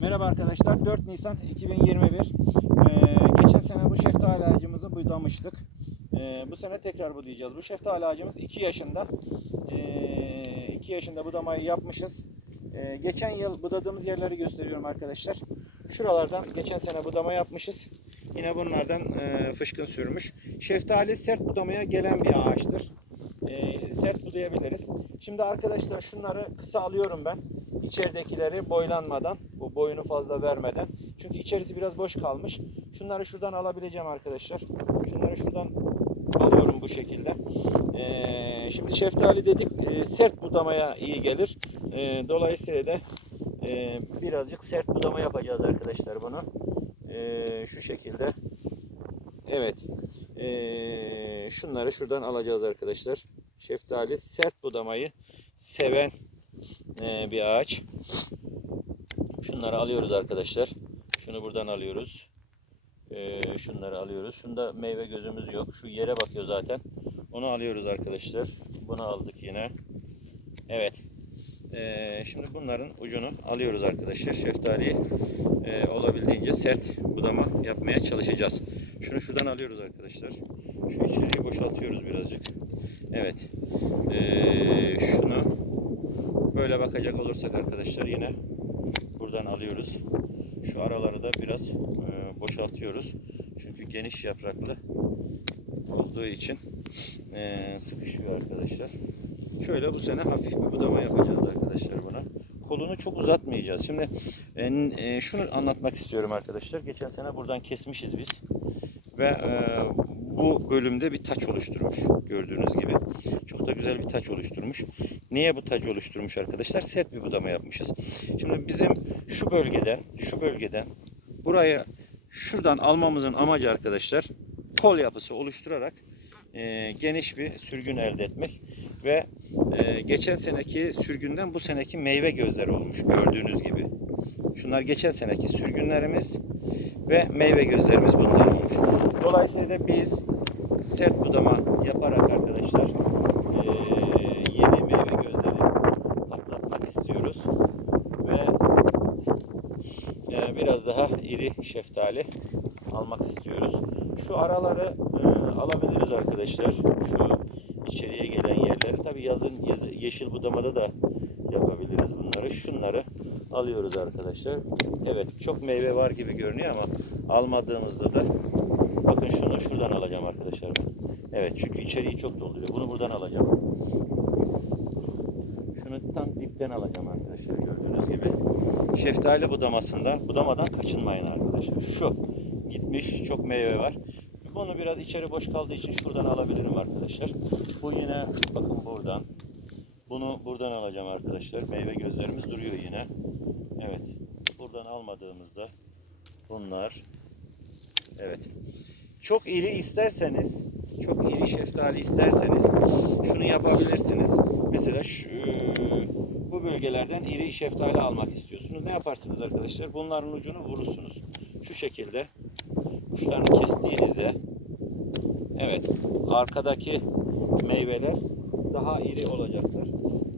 Merhaba arkadaşlar. 4 Nisan 2021. Ee, geçen sene bu şeftali ağacımızı budamıştık. Ee, bu sene tekrar budayacağız. Bu şeftali ağacımız 2 yaşında. 2 yaşında budamayı yapmışız. Ee, geçen yıl budadığımız yerleri gösteriyorum arkadaşlar. Şuralardan geçen sene budama yapmışız. Yine bunlardan e, fışkın sürmüş. Şeftali sert budamaya gelen bir ağaçtır. Ee, sert budayabiliriz. Şimdi arkadaşlar şunları kısa alıyorum ben. İçeridekileri boylanmadan, bu boyunu fazla vermeden. Çünkü içerisi biraz boş kalmış. Şunları şuradan alabileceğim arkadaşlar. Şunları şuradan alıyorum bu şekilde. Ee, şimdi şeftali dedik e, sert budamaya iyi gelir. Ee, dolayısıyla da e, birazcık sert budama yapacağız arkadaşlar bunu. Ee, şu şekilde. Evet. Ee, şunları şuradan alacağız arkadaşlar. Şeftali sert budamayı seven e, bir ağaç. Şunları alıyoruz arkadaşlar. Şunu buradan alıyoruz. Ee, şunları alıyoruz. Şunda meyve gözümüz yok. Şu yere bakıyor zaten. Onu alıyoruz arkadaşlar. Bunu aldık yine. Evet. Ee, şimdi bunların ucunu alıyoruz arkadaşlar. Şeftaliyi e, olabildiğince sert budama yapmaya çalışacağız. Şunu şuradan alıyoruz arkadaşlar. Şu içeriği boşaltıyoruz birazcık. Evet. Ee, şunu böyle bakacak olursak arkadaşlar yine buradan alıyoruz. Şu araları da biraz e, boşaltıyoruz. Çünkü geniş yapraklı olduğu için e, sıkışıyor arkadaşlar. Şöyle bu sene hafif bir budama yapacağız arkadaşlar buna. Kolunu çok uzatmayacağız. Şimdi e, e, şunu anlatmak istiyorum arkadaşlar. Geçen sene buradan kesmişiz biz. Ve e, bu bölümde bir taç oluşturmuş gördüğünüz gibi. Çok da güzel bir taç oluşturmuş. Niye bu taç oluşturmuş arkadaşlar? Set bir budama yapmışız. Şimdi bizim şu bölgeden, şu bölgeden buraya şuradan almamızın amacı arkadaşlar kol yapısı oluşturarak e, geniş bir sürgün elde etmek ve e, geçen seneki sürgünden bu seneki meyve gözleri olmuş gördüğünüz gibi. Şunlar geçen seneki sürgünlerimiz ve meyve gözlerimiz bundan olmuş. Dolayısıyla biz sert budama yaparak arkadaşlar e, yeni meyve gözleri patlatmak istiyoruz ve e, biraz daha iri şeftali almak istiyoruz. Şu araları e, alabiliriz arkadaşlar. Şu içeriye gelen yerleri. Tabi yazın yazı- yeşil budamada da yapabiliriz bunları. Şunları alıyoruz arkadaşlar. Evet çok meyve var gibi görünüyor ama almadığımızda da bakın şunu şuradan alacağım arkadaşlar. Evet çünkü içeriği çok dolduruyor. Bunu buradan alacağım. Şunu tam dipten alacağım arkadaşlar gördüğünüz gibi. Şeftali budamasında budamadan kaçınmayın arkadaşlar. Şu gitmiş çok meyve var. Bunu biraz içeri boş kaldığı için şuradan alabilirim arkadaşlar. Bu yine bakın buradan. Bunu buradan alacağım arkadaşlar. Meyve gözlerimiz duruyor yine. Evet. Buradan almadığımızda bunlar evet. Çok iri isterseniz, çok iri şeftali isterseniz şunu yapabilirsiniz. Mesela şu, bu bölgelerden iri şeftali almak istiyorsunuz. Ne yaparsınız arkadaşlar? Bunların ucunu vurursunuz. Şu şekilde uçlarını kestiğinizde evet arkadaki meyveler daha iri olacaktır.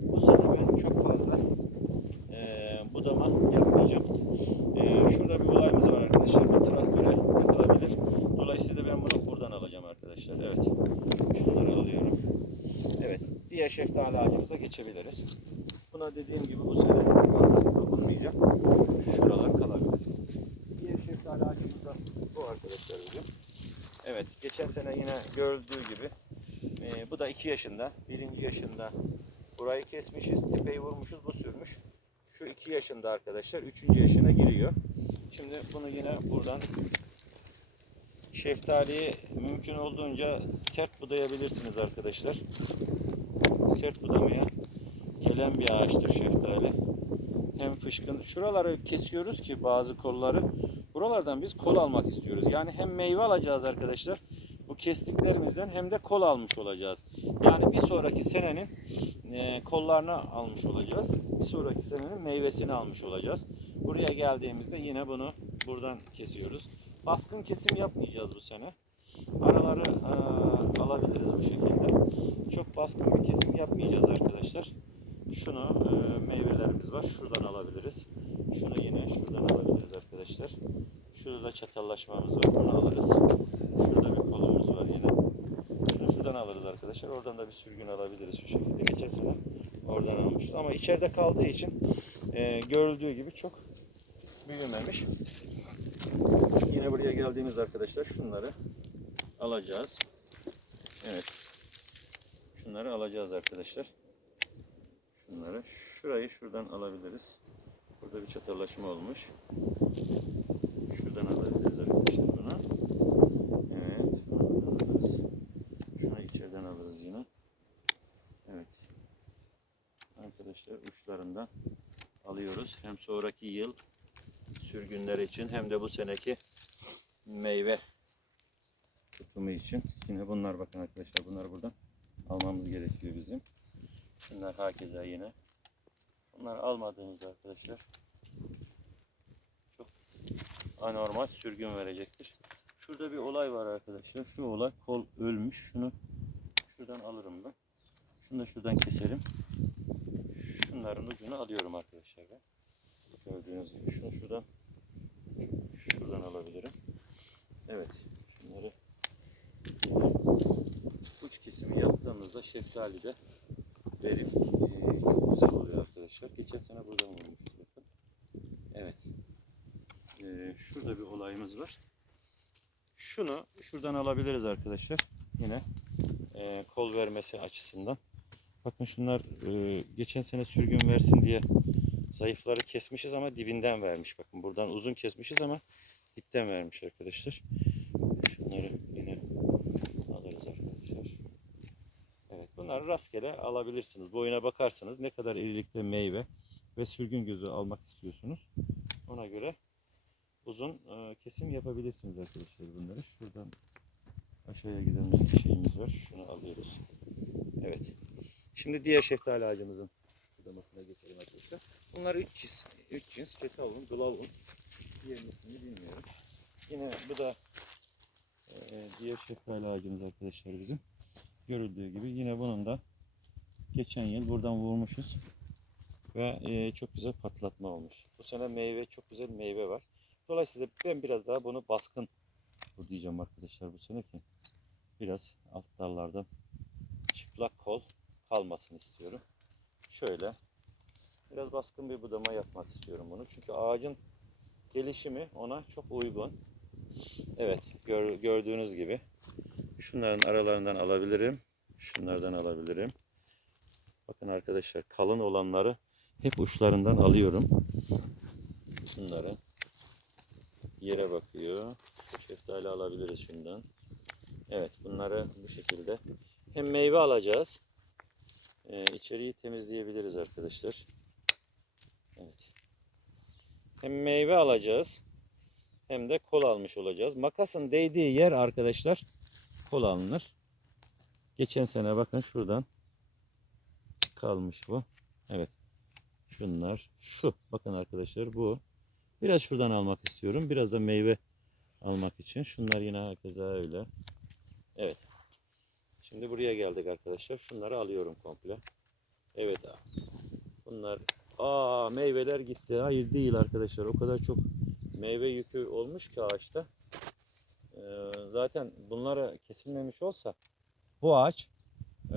Bu sene ben çok fazla eee budama yapmayacağım. Eee, şurada bir olayımız var arkadaşlar. Bu traktöre takılabilir. Dolayısıyla ben bunu buradan alacağım arkadaşlar. Evet. Şunları alıyorum. Evet. Diğer şeftali ağacımıza geçebiliriz. Buna dediğim gibi bu sene fazla dokunmayacağım. Şuralar kalabilir. Diğer şeftali ağacımız da bu arkadaşlar bizim. Evet. Geçen sene yine gördüğü gibi ee, bu da 2 yaşında. Birinci yaşında burayı kesmişiz. Tepeyi vurmuşuz. Bu sürmüş. Şu 2 yaşında arkadaşlar. 3. yaşına giriyor. Şimdi bunu yine buradan şeftaliyi mümkün olduğunca sert budayabilirsiniz arkadaşlar. Sert budamaya gelen bir ağaçtır şeftali. Hem fışkın. Şuraları kesiyoruz ki bazı kolları. Buralardan biz kol almak istiyoruz. Yani hem meyve alacağız arkadaşlar bu kestiklerimizden hem de kol almış olacağız. Yani bir sonraki senenin e, kollarını almış olacağız. Bir sonraki senenin meyvesini almış olacağız. Buraya geldiğimizde yine bunu buradan kesiyoruz. Baskın kesim yapmayacağız bu sene. Araları e, alabiliriz bu şekilde. Çok baskın bir kesim yapmayacağız arkadaşlar. Şunu e, meyvelerimiz var. Şuradan alabiliriz. Şunu yine şuradan alabiliriz arkadaşlar. Şurada da çatallaşmamız var. Bunu alırız. Şurada bir kolumuz var yine. Şunu şuradan alırız arkadaşlar. Oradan da bir sürgün alabiliriz şu şekilde. Geçen oradan almıştık. Ama içeride kaldığı için e, görüldüğü gibi çok büyümemiş. Yine buraya geldiğimiz arkadaşlar şunları alacağız. Evet. Şunları alacağız arkadaşlar. Şunları. Şurayı şuradan alabiliriz. Burada bir çatallaşma olmuş. Şuradan alabiliriz arkadaşlar bunu. Evet. Alırız. Şunu içeriden alırız yine. Evet. Arkadaşlar uçlarından alıyoruz. Hem sonraki yıl sürgünler için hem de bu seneki meyve tutumu için. Yine bunlar bakın arkadaşlar bunlar buradan almamız gerekiyor bizim. Bunlar hakeza yine. Bunlar almadığımızda arkadaşlar çok anormal sürgün verecektir. Şurada bir olay var arkadaşlar. Şu olay kol ölmüş. Şunu şuradan alırım ben. Şunu da şuradan keselim. Şunların ucunu alıyorum arkadaşlar ben. Gördüğünüz gibi şunu şuradan şuradan alabilirim. Evet. Uç kesimi yaptığımızda şeftali de verim eee, çok güzel oluyor arkadaşlar. Geçen sene buradan bakın. Evet. Eee, şurada bir olayımız var. Şunu şuradan alabiliriz arkadaşlar. Yine eee, kol vermesi açısından. Bakın şunlar geçen sene sürgün versin diye zayıfları kesmişiz ama dibinden vermiş. Bakın buradan uzun kesmişiz ama dipten vermiş arkadaşlar. Şunları yine alırız arkadaşlar. Evet bunları rastgele alabilirsiniz. Boyuna bakarsanız ne kadar irilikte meyve ve sürgün gözü almak istiyorsunuz. Ona göre uzun e, kesim yapabilirsiniz arkadaşlar bunları. Şuradan aşağıya giden bir şeyimiz var. Şunu alıyoruz. Evet. Şimdi diğer şeftali ağacımızın budamasına geçelim arkadaşlar. Bunlar üç cins, üç cins Retavun, Dulavun. Diğerinin ismini bilmiyorum. Yine bu da e, diğer şeftali ağacımız arkadaşlar bizim. Görüldüğü gibi yine bunun da geçen yıl buradan vurmuşuz. Ve e, çok güzel patlatma olmuş. Bu sene meyve, çok güzel meyve var. Dolayısıyla ben biraz daha bunu baskın diyeceğim arkadaşlar bu sene ki biraz alt dallardan çıplak kol kalmasını istiyorum. Şöyle biraz baskın bir budama yapmak istiyorum bunu. Çünkü ağacın gelişimi ona çok uygun. Evet gör- gördüğünüz gibi şunların aralarından alabilirim. Şunlardan alabilirim. Bakın arkadaşlar kalın olanları hep uçlarından alıyorum. Bunları yere bakıyor. Şeftali alabiliriz şundan. Evet bunları bu şekilde hem meyve alacağız. Ee, içeriği temizleyebiliriz arkadaşlar. Evet. Hem meyve alacağız hem de kol almış olacağız. Makasın değdiği yer arkadaşlar kol. Geçen sene bakın şuradan kalmış bu. Evet. Şunlar şu. Bakın arkadaşlar bu. Biraz şuradan almak istiyorum. Biraz da meyve almak için. Şunlar yine herkese öyle. Evet. Şimdi buraya geldik arkadaşlar. Şunları alıyorum komple. Evet. Bunlar aa meyveler gitti. Hayır değil arkadaşlar. O kadar çok meyve yükü olmuş ki ağaçta. Ee, zaten bunlara kesilmemiş olsa bu ağaç ee,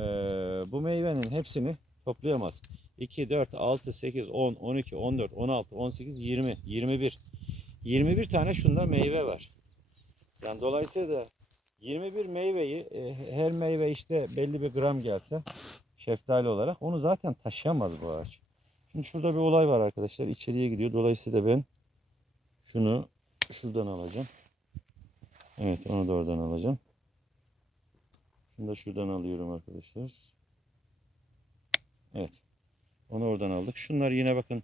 bu meyvenin hepsini toplayamaz. 2, 4, 6, 8, 10, 12, 14, 16, 18, 20, 21. 21 tane şunda meyve var. Yani dolayısıyla 21 meyveyi e, her meyve işte belli bir gram gelse şeftali olarak onu zaten taşıyamaz bu ağaç. Şimdi şurada bir olay var arkadaşlar. İçeriye gidiyor. Dolayısıyla ben şunu şuradan alacağım. Evet onu da oradan alacağım. Şunu da şuradan alıyorum arkadaşlar. Evet. Onu oradan aldık. Şunlar yine bakın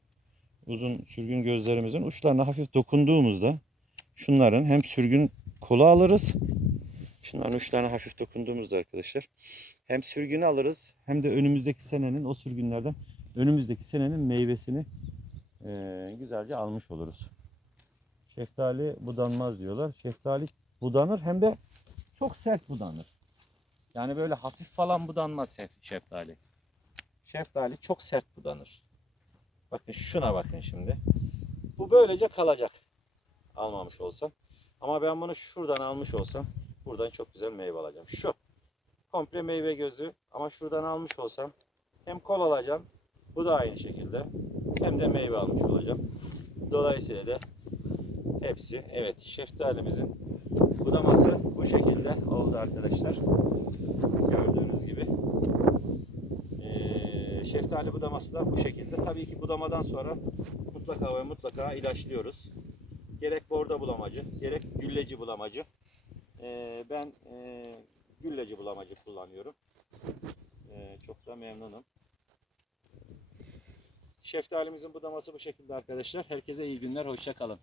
uzun sürgün gözlerimizin uçlarına hafif dokunduğumuzda şunların hem sürgün kolu alırız. Şunların uçlarına hafif dokunduğumuzda arkadaşlar hem sürgünü alırız hem de önümüzdeki senenin o sürgünlerden önümüzdeki senenin meyvesini eee, güzelce almış oluruz. Şeftali budanmaz diyorlar. Şeftali budanır hem de çok sert budanır. Yani böyle hafif falan budanmaz şef- şeftali. şeftali çok sert budanır. Bakın şuna bakın şimdi. Bu böylece kalacak. Almamış olsam. Ama ben bunu şuradan almış olsam buradan çok güzel meyve alacağım. Şu. Komple meyve gözü ama şuradan almış olsam hem kol alacağım. Bu da aynı şekilde. Hem de meyve almış olacağım. Dolayısıyla da hepsi evet şeftalimizin budaması bu şekilde oldu arkadaşlar. Gördüğünüz gibi. Ee, şeftali budaması da bu şekilde. Tabii ki budamadan sonra mutlaka ve mutlaka ilaçlıyoruz. Gerek borda bulamacı, gerek gülleci bulamacı. Ee, ben e, gülleci bulamacı kullanıyorum. Ee, çok da memnunum. Şeftalimizin budaması bu şekilde arkadaşlar. Herkese iyi günler, hoşça kalın.